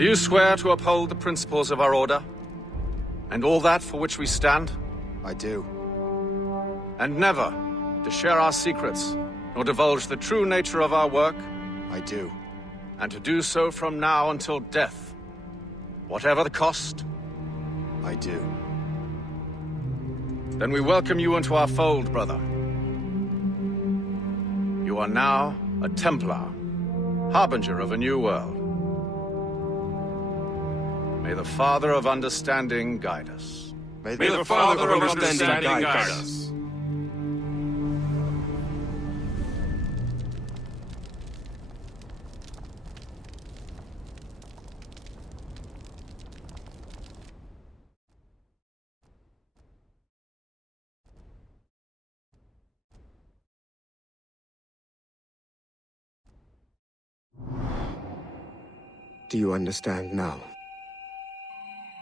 Do you swear to uphold the principles of our order? And all that for which we stand? I do. And never to share our secrets, nor divulge the true nature of our work? I do. And to do so from now until death, whatever the cost? I do. Then we welcome you into our fold, brother. You are now a Templar, harbinger of a new world. May the Father of Understanding guide us. May the Father of Understanding guide us. Do you understand now?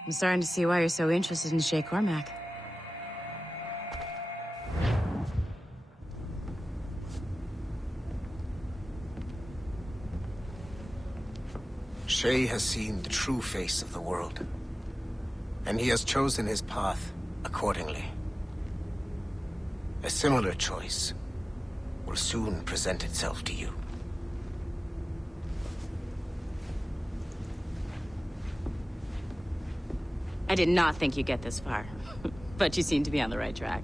I'm starting to see why you're so interested in Shay Cormac. Shay has seen the true face of the world, and he has chosen his path accordingly. A similar choice will soon present itself to you. I did not think you'd get this far, but you seem to be on the right track.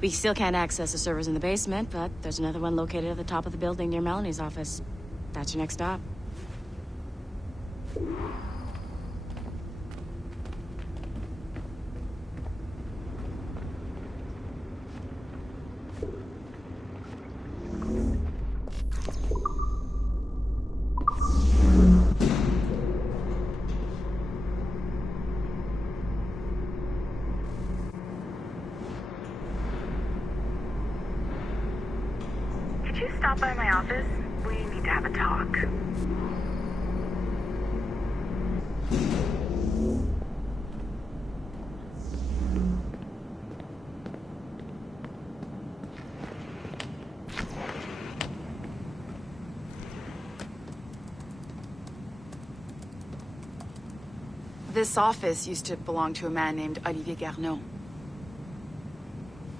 We still can't access the servers in the basement, but there's another one located at the top of the building near Melanie's office. That's your next stop. Could you stop by my office? We need to have a talk. This office used to belong to a man named Olivier Garneau.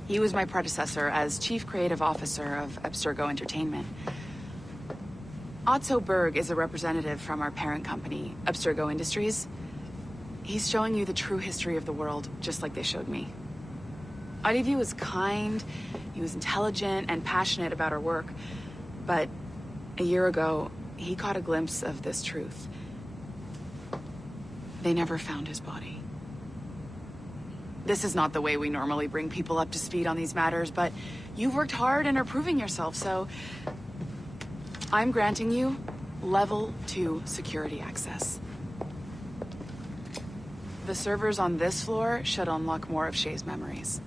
He was my predecessor as Chief Creative Officer of Abstergo Entertainment. Otto Berg is a representative from our parent company, Abstergo Industries. He's showing you the true history of the world, just like they showed me. Olivier was kind, he was intelligent and passionate about our work, but a year ago, he caught a glimpse of this truth. They never found his body. This is not the way we normally bring people up to speed on these matters, but you've worked hard and are proving yourself, so I'm granting you level 2 security access. The servers on this floor should unlock more of Shay's memories.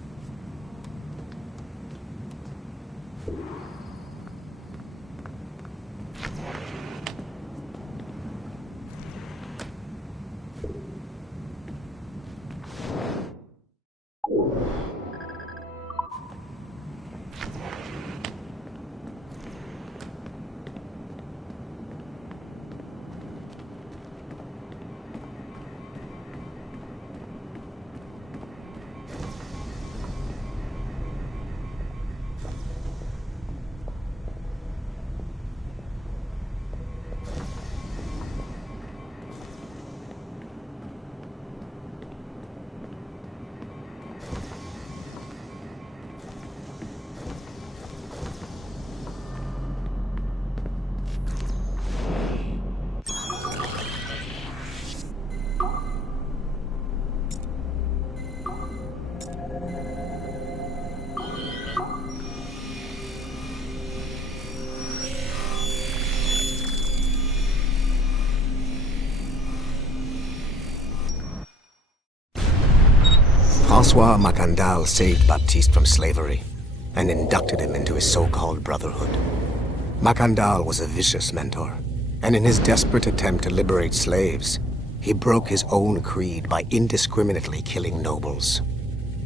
François Macandal saved Baptiste from slavery and inducted him into his so-called brotherhood. Macandal was a vicious mentor, and in his desperate attempt to liberate slaves, he broke his own creed by indiscriminately killing nobles.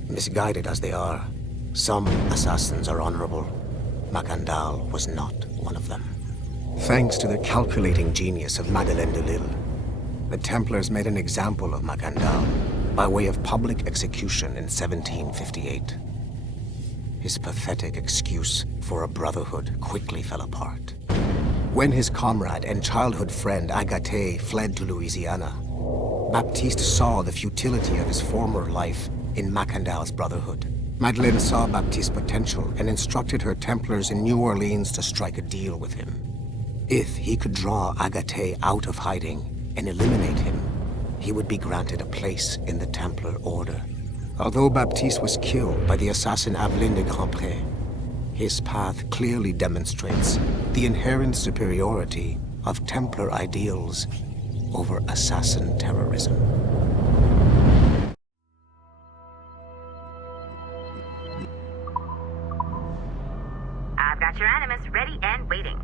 Misguided as they are, some assassins are honorable. Macandal was not one of them. Thanks to the calculating genius of Madeleine de Lille, the Templars made an example of Macandal by way of public execution in 1758. His pathetic excuse for a brotherhood quickly fell apart. When his comrade and childhood friend Agathe fled to Louisiana, Baptiste saw the futility of his former life in Macandal's brotherhood. Madeleine saw Baptiste's potential and instructed her Templars in New Orleans to strike a deal with him. If he could draw Agathe out of hiding and eliminate him, he would be granted a place in the Templar Order. Although Baptiste was killed by the assassin Aveline de Grandpré, his path clearly demonstrates the inherent superiority of Templar ideals over assassin terrorism. I've got your animus ready and waiting.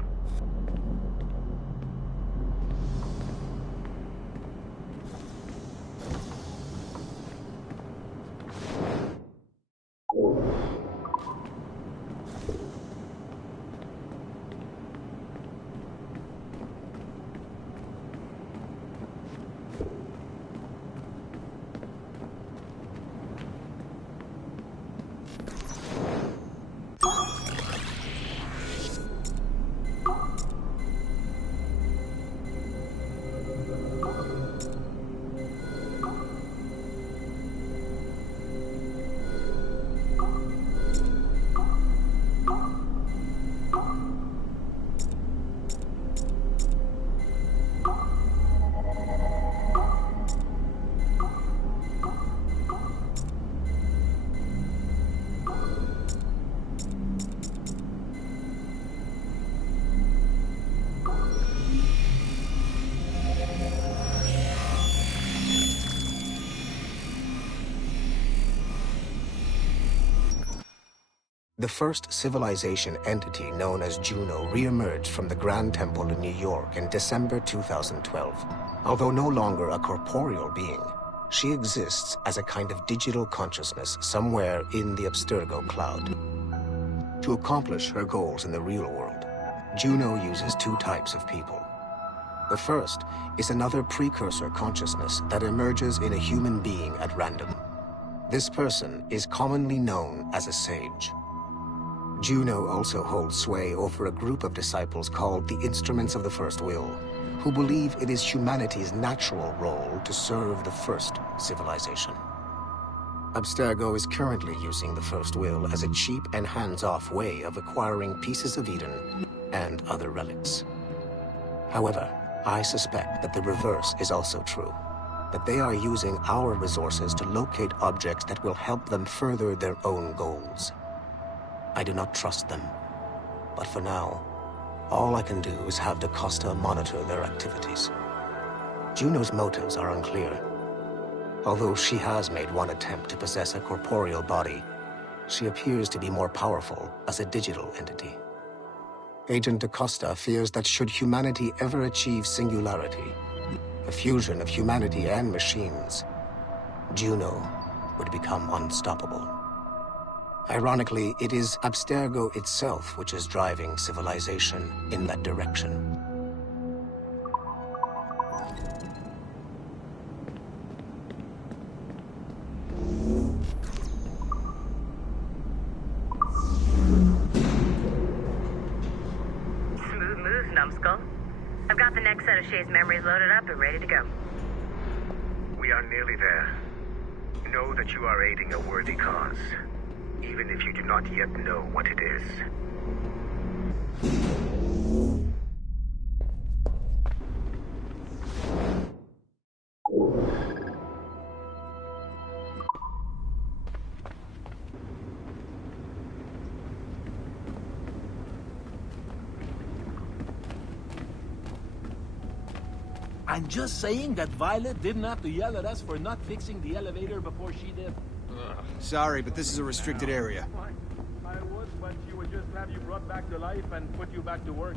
The first civilization entity known as Juno re-emerged from the Grand Temple in New York in December 2012. Although no longer a corporeal being, she exists as a kind of digital consciousness somewhere in the Abstergo cloud. To accomplish her goals in the real world, Juno uses two types of people. The first is another precursor consciousness that emerges in a human being at random. This person is commonly known as a sage. Juno also holds sway over a group of disciples called the Instruments of the First Will, who believe it is humanity's natural role to serve the first civilization. Abstergo is currently using the First Will as a cheap and hands-off way of acquiring pieces of Eden and other relics. However, I suspect that the reverse is also true, that they are using our resources to locate objects that will help them further their own goals. I do not trust them, but for now, all I can do is have DaCosta monitor their activities. Juno's motives are unclear. Although she has made one attempt to possess a corporeal body, she appears to be more powerful as a digital entity. Agent DaCosta fears that should humanity ever achieve singularity, a fusion of humanity and machines, Juno would become unstoppable. Ironically, it is Abstergo itself which is driving civilization in that direction. Smooth moves, numbskull. I've got the next set of Shay's memories loaded up and ready to go. We are nearly there. Know that you are aiding a worthy cause, even if you do not yet know what it is. I'm just saying that Violet didn't have to yell at us for not fixing the elevator before she did. Sorry, but this is a restricted area. I would, but she would just have you brought back to life and put you back to work.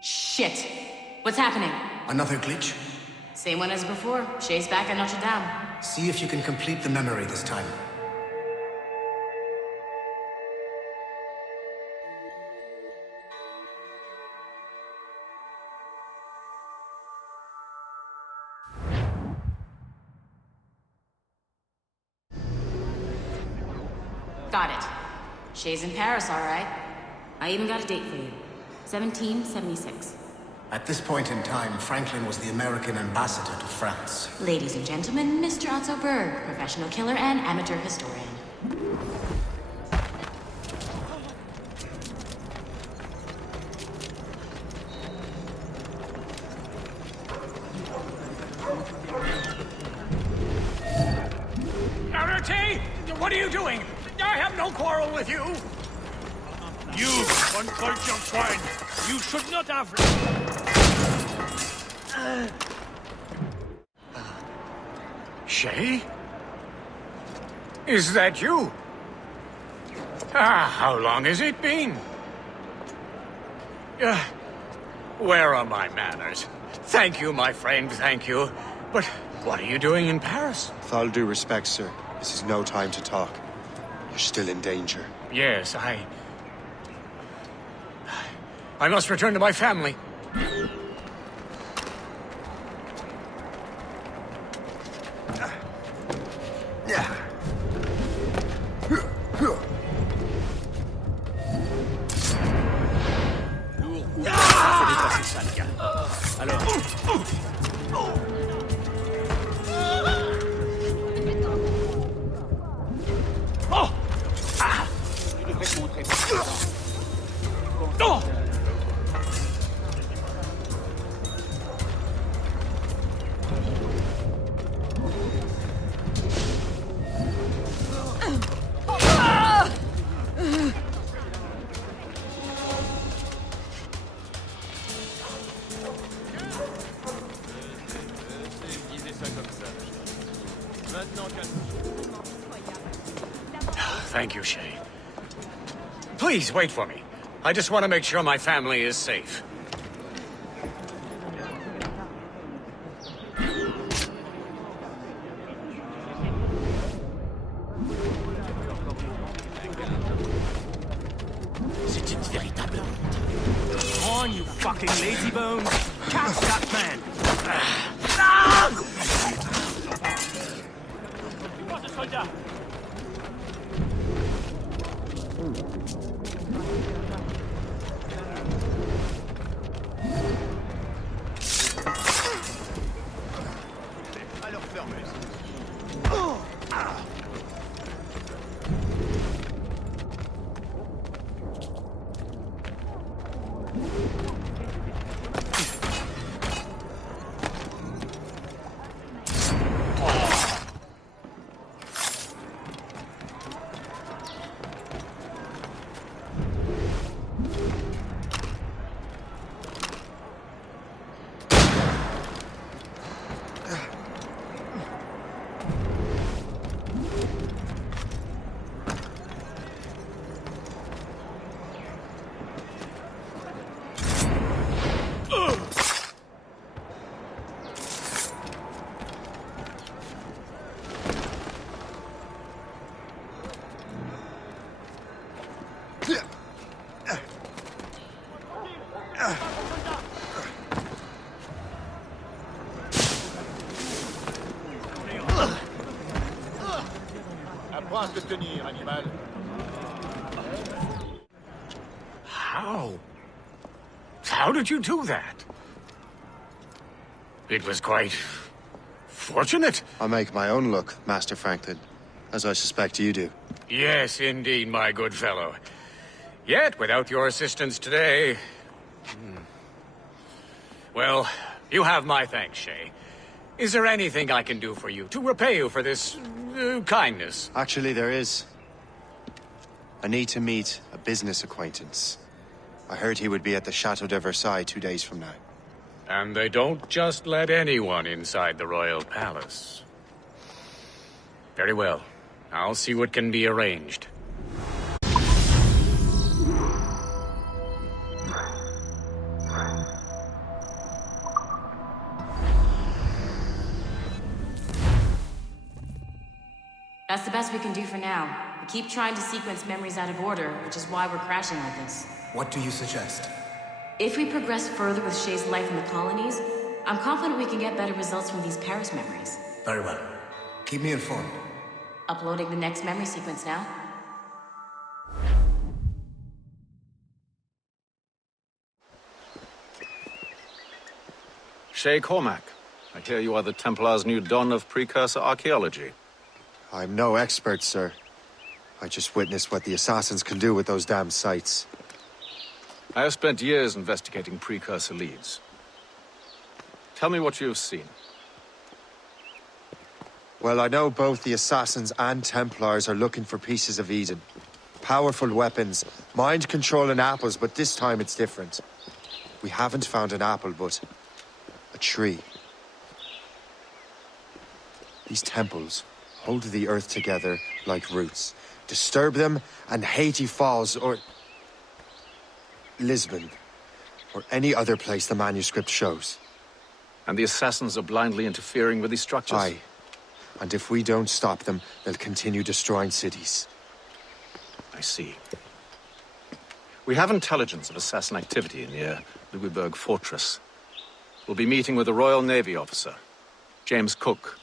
Shit. What's happening? Another glitch? Same one as before. Shay's back at Notre Dame. See if you can complete the memory this time. Got it. Shay's in Paris, all right. I even got a date for you. 1776. At this point in time, Franklin was the American ambassador to France. Ladies and gentlemen, Mr. Otto Berg, professional killer and amateur historian. Arate! What are you doing? I have no quarrel with you! You, uncultured swine! You should not have... Shay? Is that you? How long has it been? Where are my manners? Thank you, my friend, thank you. But what are you doing in Paris? With all due respect, sir, this is no time to talk. You're still in danger. Yes, I must return to my family. Thank you, Shay. Please, wait for me. I just want to make sure my family is safe. C'est une véritable honte. Come on, you fucking lazy bones. Catch that man. How did you do that? It was quite fortunate. I make my own luck, Master Franklin, as I suspect you do. Yes, indeed, my good fellow. Yet, without your assistance today... Well, you have my thanks, Shay. Is there anything I can do for you to repay you for this kindness? Actually, there is. I need to meet a business acquaintance. I heard he would be at the Chateau de Versailles 2 days from now. And they don't just let anyone inside the royal palace. Very well. I'll see what can be arranged. That's the best we can do for now. We keep trying to sequence memories out of order, which is why we're crashing like this. What do you suggest? If we progress further with Shay's life in the colonies, I'm confident we can get better results from these Paris memories. Very well. Keep me informed. Uploading the next memory sequence now. Shay Cormac, I hear you are the Templar's new don of precursor archaeology. I'm no expert, sir. I just witnessed what the assassins can do with those damn sites. I have spent years investigating precursor leads. Tell me what you have seen. Well, I know both the assassins and Templars are looking for pieces of Eden. Powerful weapons, mind-controlling apples, but this time it's different. We haven't found an apple, but a tree. These temples hold the earth together like roots. Disturb them, and Haiti falls, or Lisbon, or any other place the manuscript shows. And the assassins are blindly interfering with these structures? Aye. And if we don't stop them, they'll continue destroying cities. I see. We have intelligence of assassin activity near Louisburg Fortress. We'll be meeting with a Royal Navy officer, James Cook.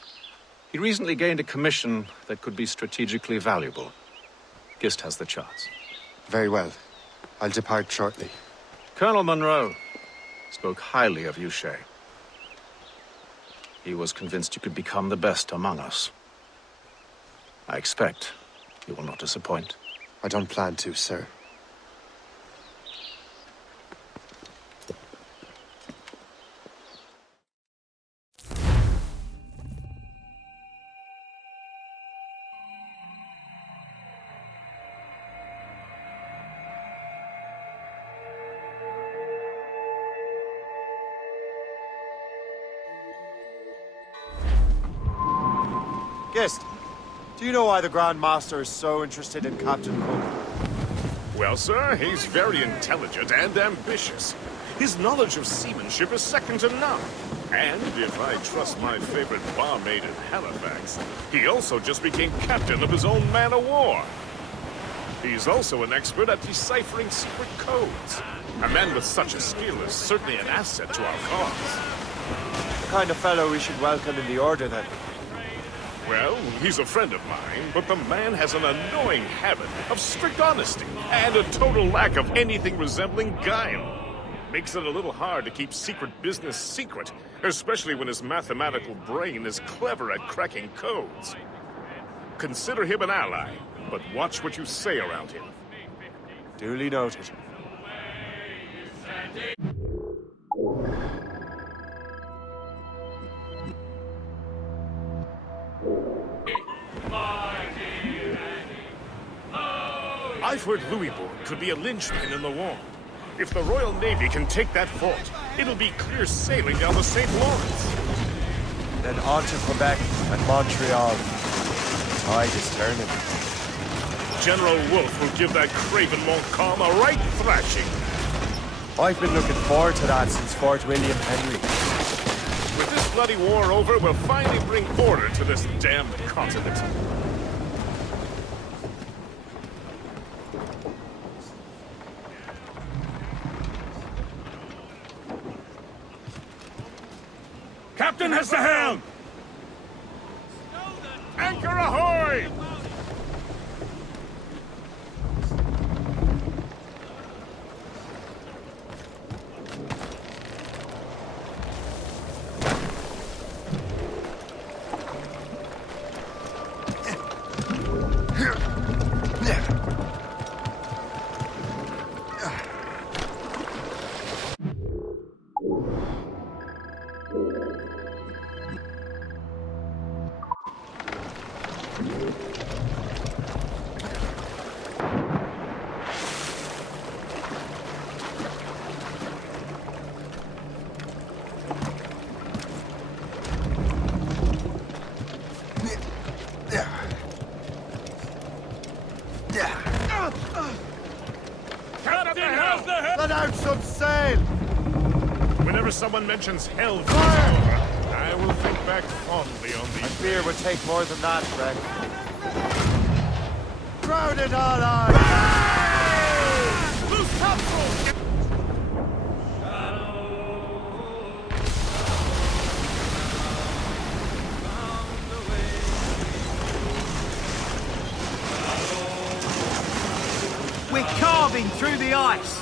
He recently gained a commission that could be strategically valuable. Gist has the charts. Very well. I'll depart shortly. Colonel Monroe spoke highly of you, Shay. He was convinced you could become the best among us. I expect you will not disappoint. I don't plan to, sir. Guest, do you know why the Grand Master is so interested in Captain Cook? Well, sir, he's very intelligent and ambitious. His knowledge of seamanship is second to none. And if I trust my favorite barmaid in Halifax, he also just became captain of his own man-of-war. He's also an expert at deciphering secret codes. A man with such a skill is certainly an asset to our cause. The kind of fellow we should welcome in the Order, then. Well, he's a friend of mine, but the man has an annoying habit of strict honesty and a total lack of anything resembling guile. Makes it a little hard to keep secret business secret, especially when his mathematical brain is clever at cracking codes. Consider him an ally, but watch what you say around him. Duly noted. I've heard Louisbourg could be a linchpin in the war. If the Royal Navy can take that fort, it'll be clear sailing down the St. Lawrence. Then on to Quebec and Montreal. The tide is turning. General Wolfe will give that craven Montcalm a right thrashing. I've been looking forward to that since Fort William Henry. With this bloody war over, we'll finally bring order to this damned continent. Captain has the helm! Anchor ahoy! Let out some sail! Whenever someone mentions hell, I will think back fondly on I these. fear would take more than that, Fred. Crowd it all on! Loose topsails! We're carving through the ice.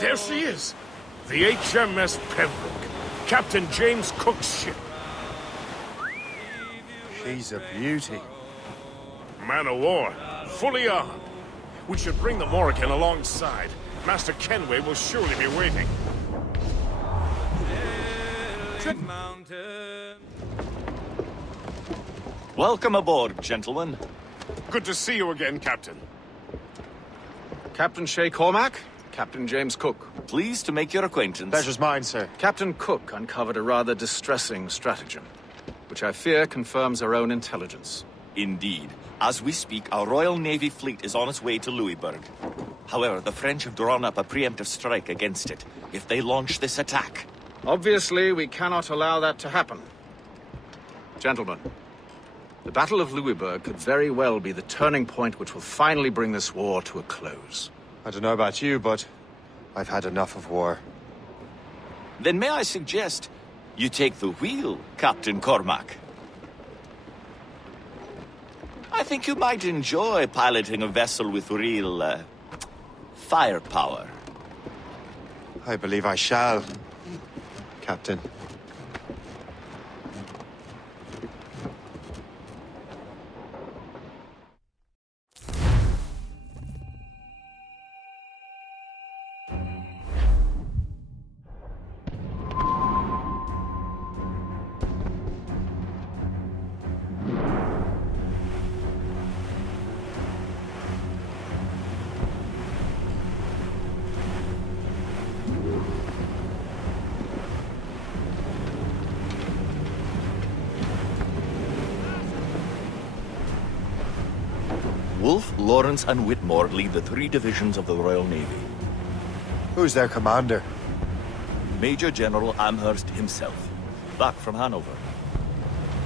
There she is! The HMS Pembroke, Captain James Cook's ship. She's a beauty. Man of war, fully armed. We should bring the Morrigan alongside. Master Kenway will surely be waiting. Welcome aboard, gentlemen. Good to see you again, Captain. Captain Shay Cormac, Captain James Cook. Pleased to make your acquaintance. Pleasure's mine, sir. Captain Cook uncovered a rather distressing stratagem, which I fear confirms our own intelligence. Indeed. As we speak, our Royal Navy fleet is on its way to Louisbourg. However, the French have drawn up a preemptive strike against it if they launch this attack. Obviously, we cannot allow that to happen. Gentlemen, the Battle of Louisbourg could very well be the turning point which will finally bring this war to a close. I don't know about you, but I've had enough of war. Then may I suggest you take the wheel, Captain Cormac? I think you might enjoy piloting a vessel with real, firepower. I believe I shall, Captain. Wolfe, Lawrence, and Whitmore lead the 3 divisions of the Royal Navy. Who's their commander? Major General Amherst himself, back from Hanover.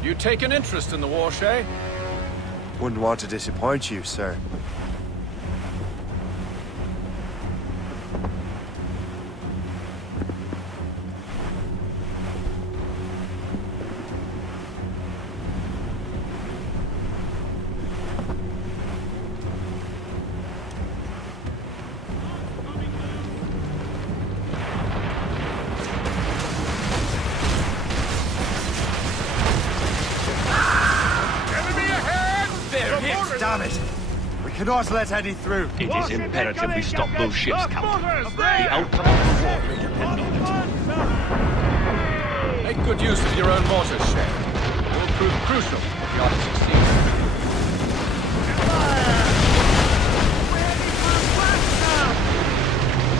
You take an interest in the war, Shay? Wouldn't want to disappoint you, sir. Damn it! We cannot let any through. It is imperative we stop those ships, Captain. The outcome of the war may depend on it. Make good use of your own mortars, Shay. It will prove crucial if you are to succeed.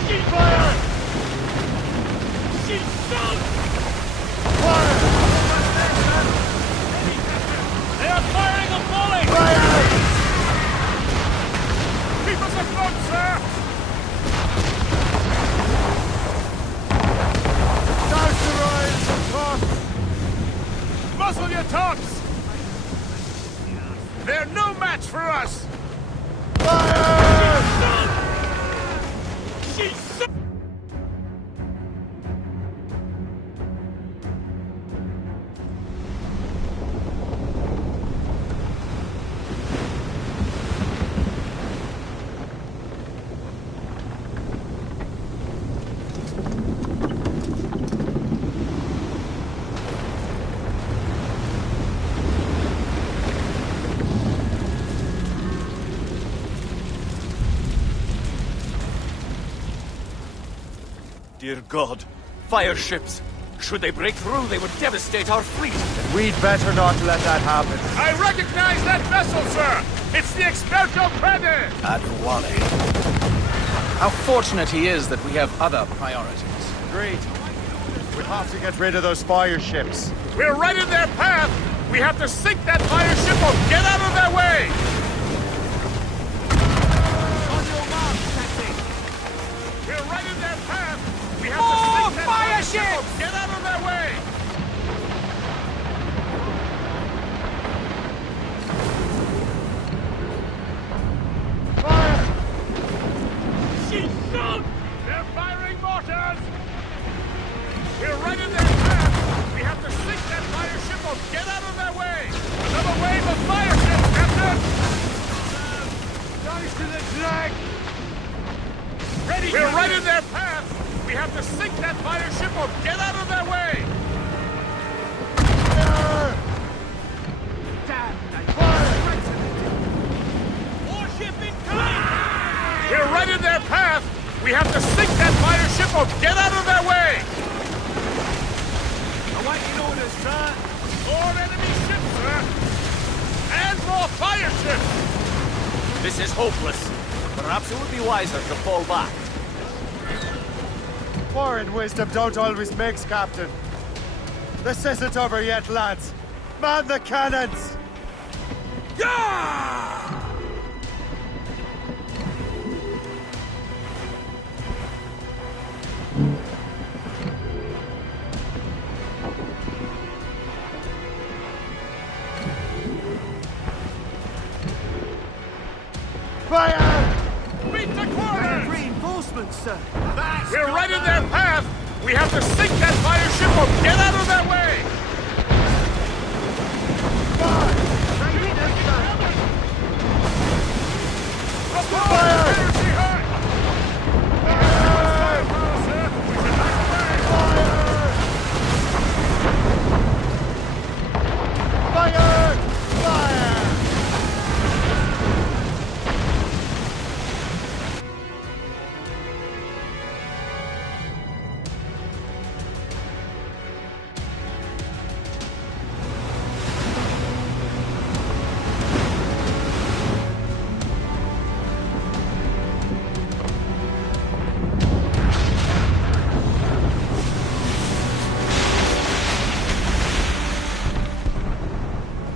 Sheet fire! Sheet sunk! Fire! They are firing a volley! Fire! Keep us afloat, sir! Douse the royals and tops! Muzzle your tops! They're no match for us! Fire! She's sunk! Dear God, fire ships! Should they break through, they would devastate our fleet. We'd better not let that happen. I recognize that vessel, sir! It's the Experto Prede! Adwale. How fortunate he is that we have other priorities. Agreed. We have to get rid of those fire ships. We're right in their path! We have to sink that fire ship or get out of their way! On your mark, Captain! We're right in their path! We have to sink that fire ship or get out of their way! Fire! She's sunk! They're firing mortars! We're right in their path! We have to sink that fire ship or get out of their way! Another wave of fire ships, Captain! Dice to the drag! Ready, we're right in their path! We have to sink that fire ship or get out of their way! Damn! Warship incoming! We're right in their path! We have to sink that fire ship or get out of their way! Awaiting orders, sir! More enemy ships, sir! And more fire ships! This is hopeless. Perhaps it would be wiser to fall back. Foreign wisdom don't always mix, Captain. This isn't over yet, lads. Man the cannons! Yeah! Fire! Beat the quarters! Reinforcements, sir. We're right in their path! We have to sink that fire ship or get out of their way! Fire!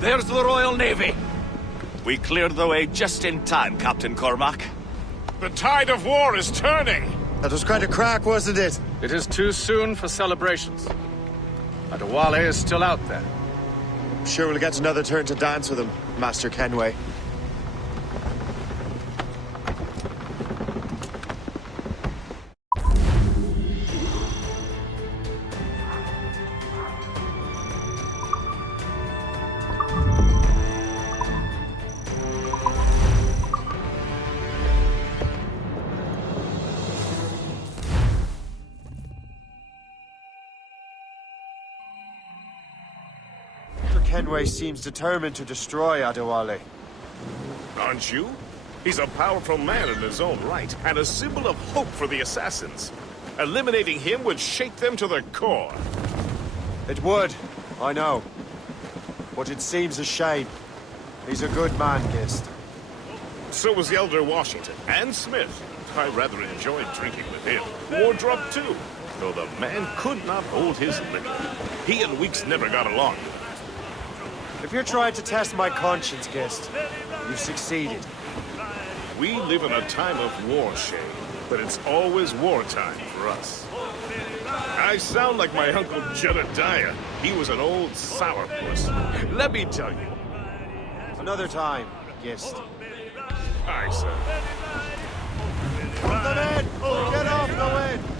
There's the Royal Navy. We cleared the way just in time, Captain Cormac. The tide of war is turning. That was quite a crack, wasn't it? It is too soon for celebrations. Adewale is still out there. I'm sure we'll get another turn to dance with him, Master Kenway. Kenway seems determined to destroy Adewale. Aren't you? He's a powerful man in his own right, and a symbol of hope for the assassins. Eliminating him would shake them to the core. It would, I know. But it seems a shame. He's a good man, Gist. So was the Elder Washington, and Smith. I rather enjoyed drinking with him. Wardrop, too. Though the man could not hold his liquor. He and Weeks never got along. If you're trying to test my conscience, Gist, you've succeeded. We live in a time of war, Shay, but it's always wartime for us. I sound like my Uncle Jedediah. He was an old sourpuss. Let me tell you. Another time, Gist. Aye, sir. Put them in! Get off the wind!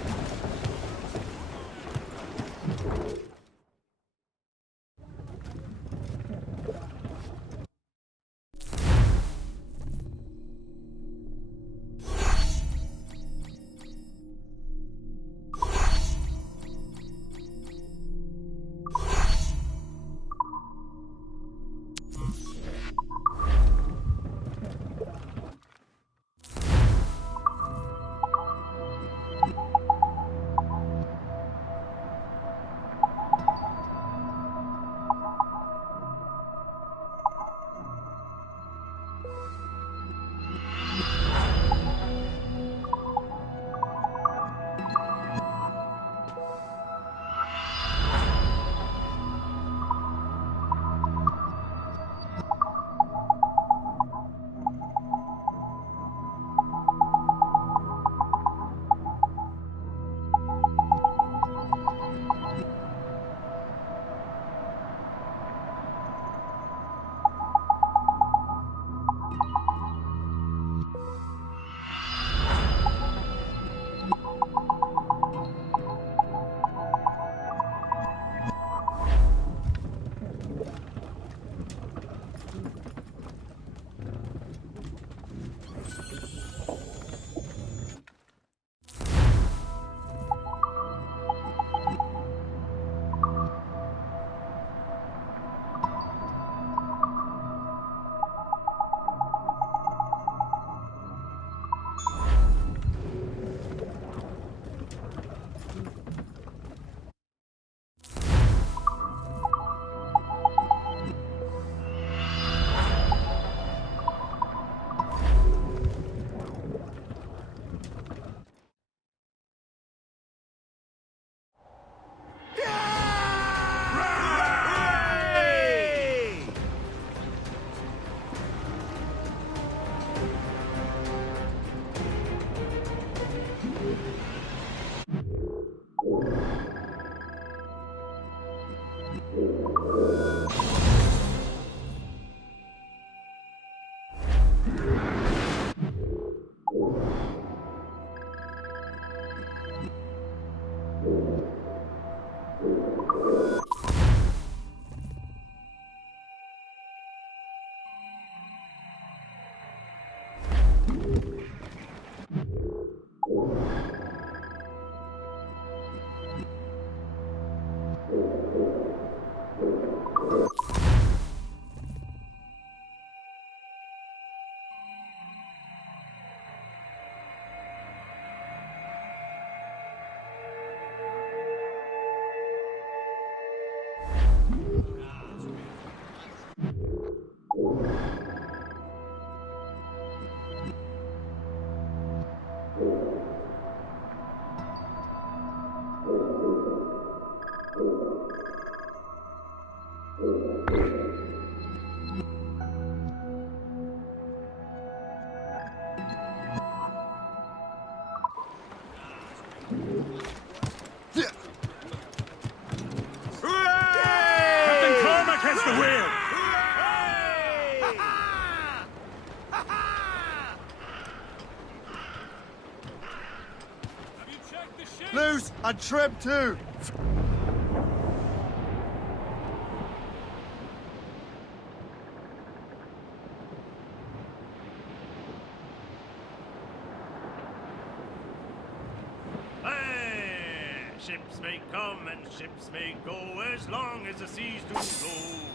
win! Have you checked the ship? Loose and trim too! Ships may come and ships may go as long as the seas do flow.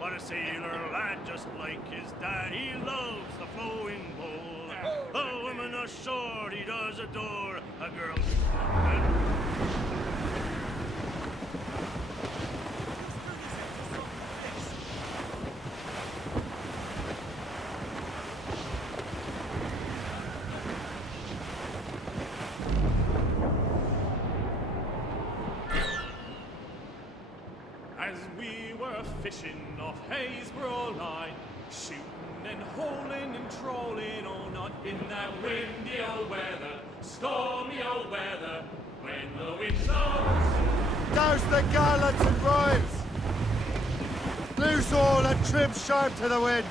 But a sailor lad, just like his dad, he loves the flowing bowl. A woman ashore he does adore, a girl as we were fishing off Haysborough line, shooting and holing and trolling, oh, not in that windy old weather, stormy old weather, when the wind blows. Douse the gallants and royals! Loose all and trim sharp to the wind!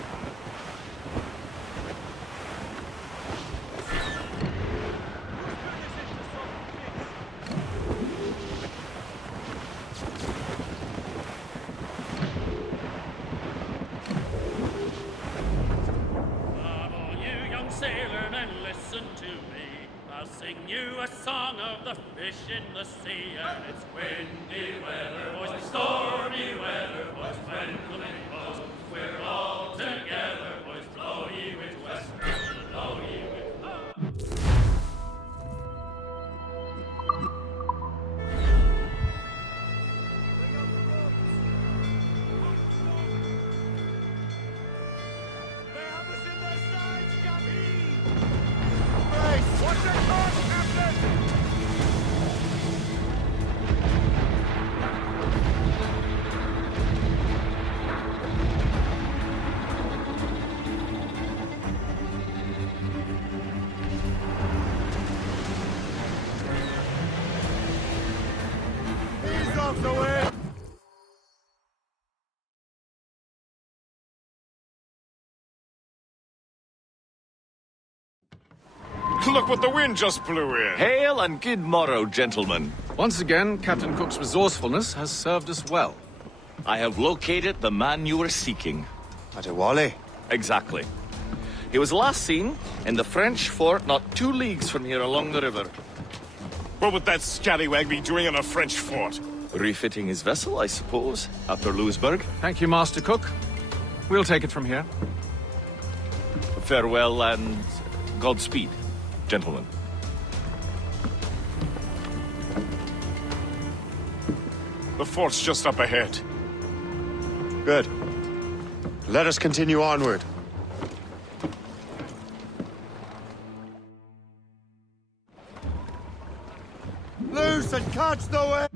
Sailormen, listen to me. I'll sing you a song of the fish in the sea. And it's windy weather, boys, stormy weather, boys, when the wind blows. We're all together, boys, blow ye with west, blow ye with Off the way! Look what the wind just blew in. Hail and good morrow, gentlemen. Once again, Captain Cook's resourcefulness has served us well. I have located the man you were seeking. Adewale? Exactly. He was last seen in the French fort not 2 leagues from here along the river. What would that scallywag be doing in a French fort? Refitting his vessel, I suppose, after Louisburg. Thank you, Master Cook. We'll take it from here. Farewell and Godspeed, gentlemen. The fort's just up ahead. Good. Let us continue onward. Loose and catch the wind!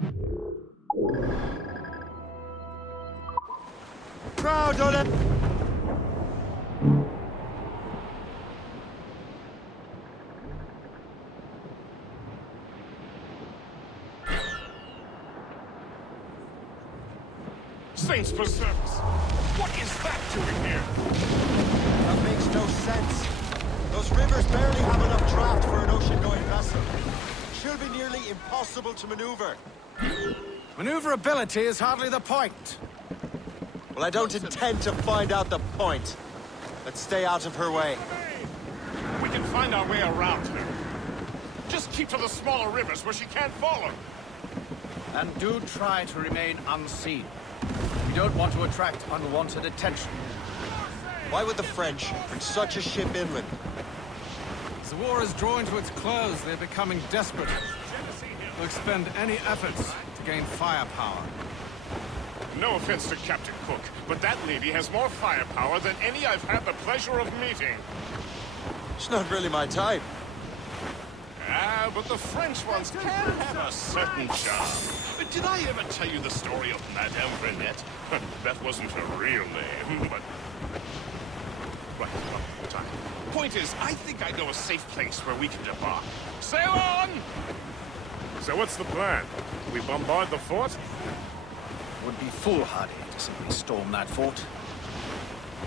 Crowd on it! Saints preserve us! What is that doing here? That makes no sense. Those rivers barely have enough draft for an ocean-going vessel. She'll be nearly impossible to maneuver. Maneuverability is hardly the point. Well, I don't intend to find out the point. Let's stay out of her way. We can find our way around her. Just keep to the smaller rivers where she can't follow. And do try to remain unseen. We don't want to attract unwanted attention. Why would the French bring such a ship inland? As the war is drawing to its close, they're becoming desperate. They'll expend any efforts to gain firepower. No offense to Captain Cook, but that lady has more firepower than any I've had the pleasure of meeting. She's not really my type. Ah, but the French ones can have a certain charm. But did I ever tell you the story of Madame Renette? That wasn't her real name, but... Right, well, time. Point is, I think I know a safe place where we can debark. Sail on! So what's the plan? We bombard the fort? would be foolhardy to simply storm that fort.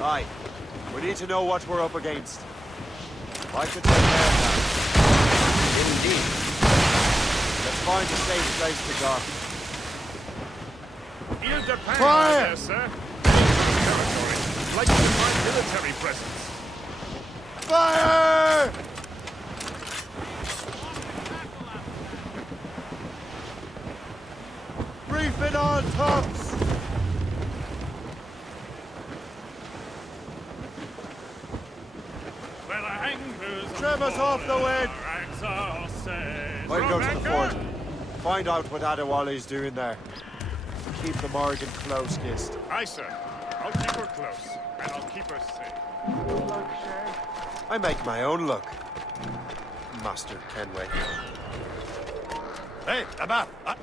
Aye. We need to know what we're up against. I could take care of that. Indeed. Let's find a safe place to dock. Ile-de-Pan, Fire! there, sir. Territory. Like to find military presence. Fire! Brief it on, tops! Where the anchors Trim us off the wind! rags are set. I'll go to the From fort. anchor. Find out what Adewale's doing there. Keep the Morgan close, Gist. Aye, sir. I'll keep her close, and I'll keep her safe. I make my own luck. Master Kenway. Hey, là-bas! Ah.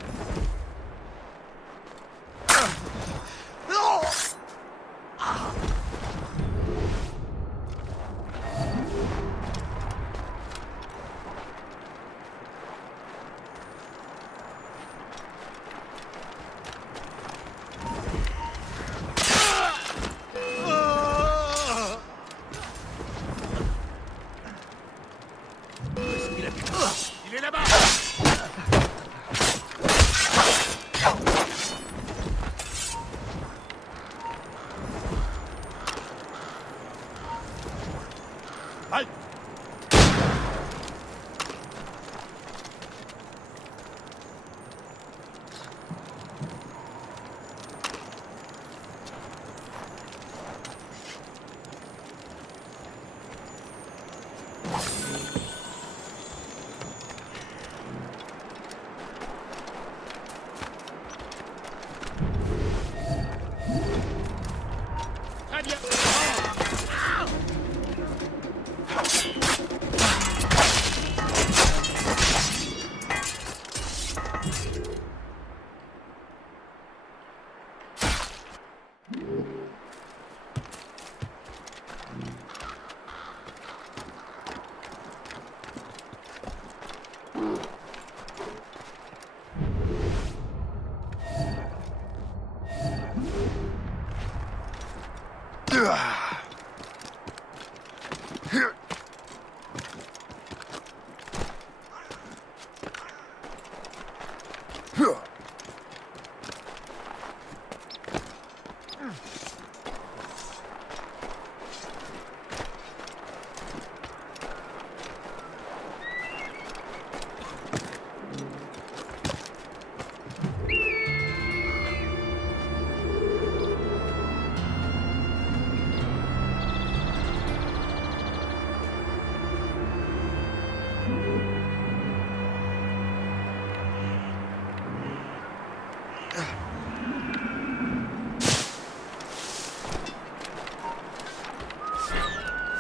Il est là-bas! Halt! Très bien!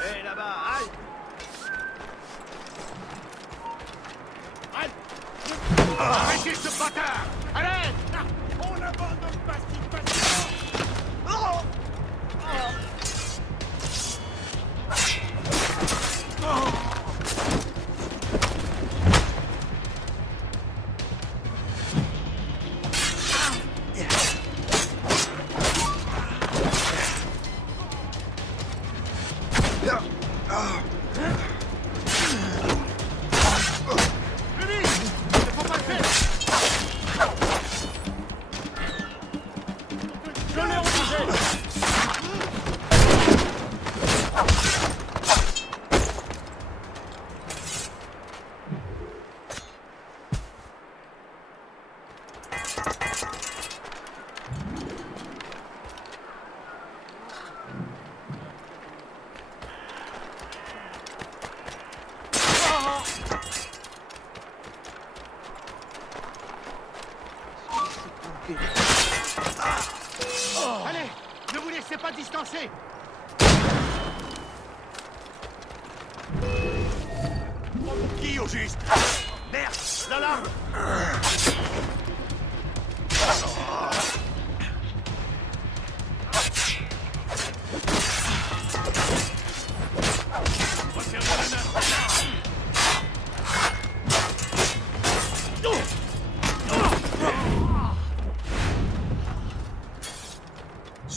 Hey, là-bas, halte! Halte! Arrêtez ce bâtard! Arrête! On abandonne pas si facilement! Allez, ne vous laissez pas distancer! Qui au juste? Merde, là là!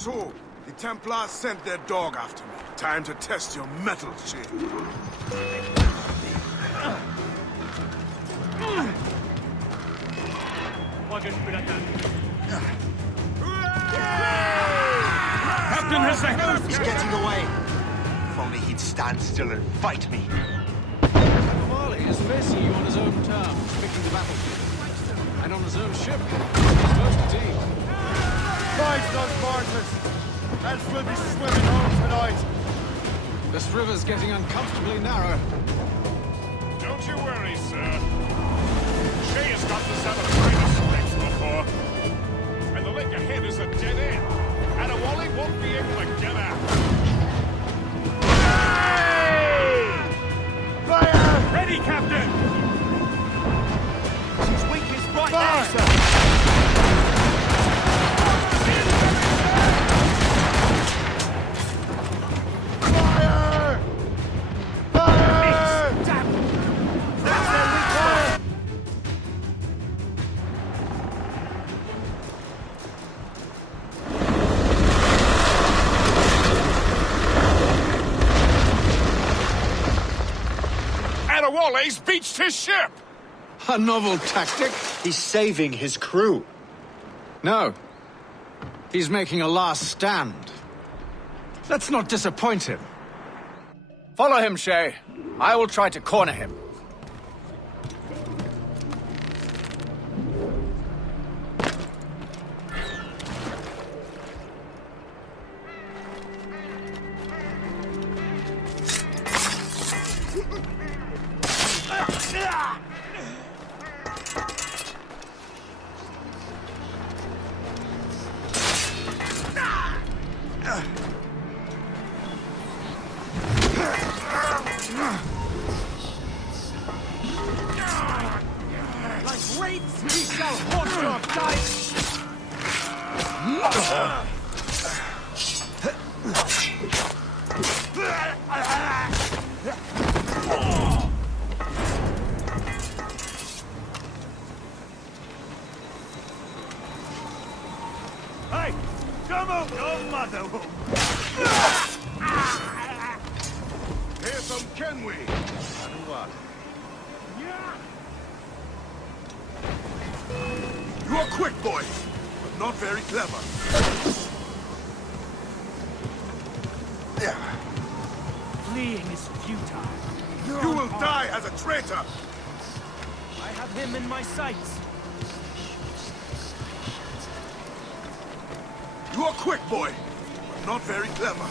So, the Templars sent their dog after me. Time to test your mettle, Shay. Captain has the helm! He's getting away. If only he'd stand still and fight me. Marley is facing you on his own terms, picking the battlefield. And on his own ship. He's close to team. Fight those martyrs! Else we'll be swimming home tonight. This river's getting uncomfortably narrow. Don't you worry, sir. Shay has got this out of greatest wrecks before. And the lake ahead is a dead end. And a Wally won't be able to get out. Fire! Ready, Captain! She's weakest right now, sir. Fire! Fire! Damn! That's their weak point. Adewale's beached his ship! A novel tactic? He's saving his crew. No. He's making a last stand. Let's not disappoint him. Follow him, Shay. I will try to corner him. Like wraiths, we shall haunt your dice! Hey! Come out, your mother! Here's some can we? And what? You are quick, boy, but not very clever. Fleeing is futile. You will die as a traitor! I have him in my sights. You are quick, boy, but not very clever.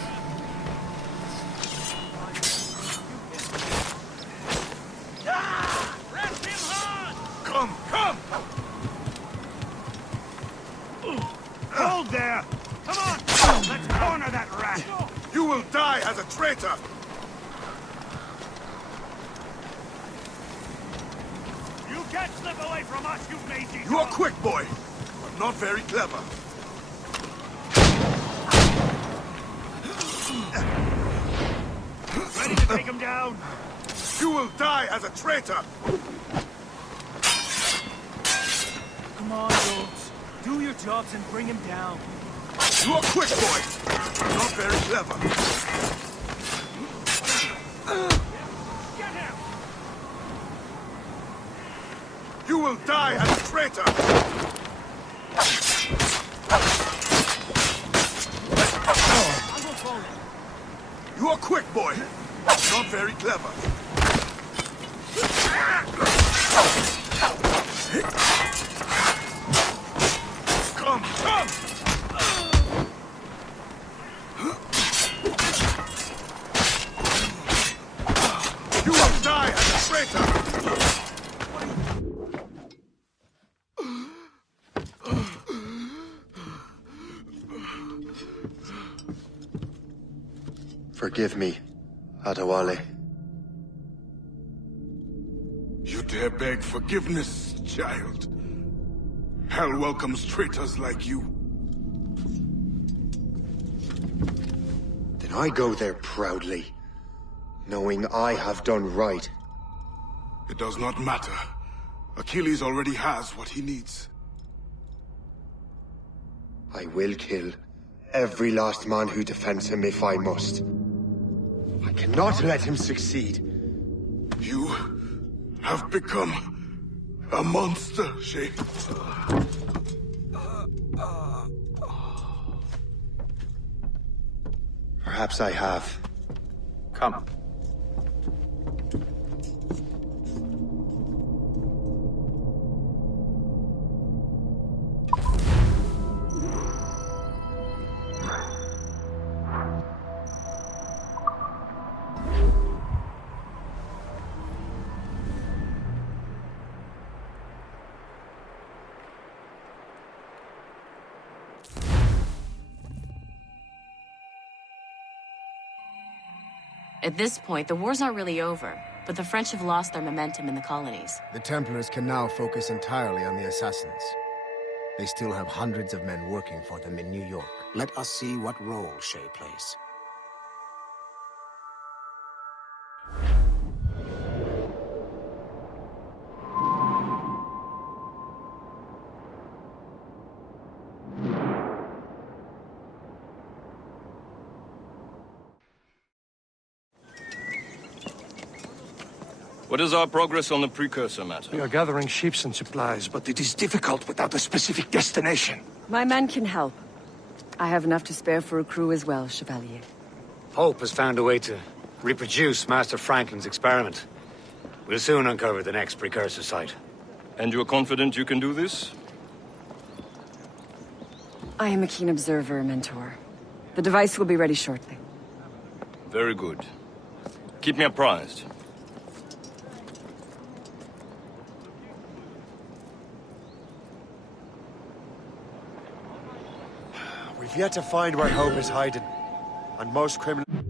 Rest him hard! Come, come! Hold there! Come on! Let's corner that rat! You will die as a traitor! You can't slip away from us, you lazy... You are quick, boy, but not very clever. Ready to take him down? You will die as a traitor! Come on, dogs. Do your jobs and bring him down. You are quick, boy! Not very clever. Get him! You will die as a traitor! You are quick, boy! Not very clever. Come, come! You will die as a traitor! Forgive me, Adewale. You dare beg forgiveness, child? Hell welcomes traitors like you. Then I go there proudly, knowing I have done right. It does not matter. Achilles already has what he needs. I will kill every last man who defends him if I must. I cannot let him succeed. You have become a monster, Shay. Perhaps I have. Come. At this point, the war's not really over, but the French have lost their momentum in the colonies. The Templars can now focus entirely on the assassins. They still have hundreds of men working for them in New York. Let us see what role Shay plays. What is our progress on the precursor matter? We are gathering ships and supplies, but it is difficult without a specific destination. My men can help. I have enough to spare for a crew as well, Chevalier. Hope has found a way to reproduce Master Franklin's experiment. We'll soon uncover the next precursor site. And you're confident you can do this? I am a keen observer, Mentor. The device will be ready shortly. Very good. Keep me apprised. We've yet to find where Hope is hiding. And most criminals...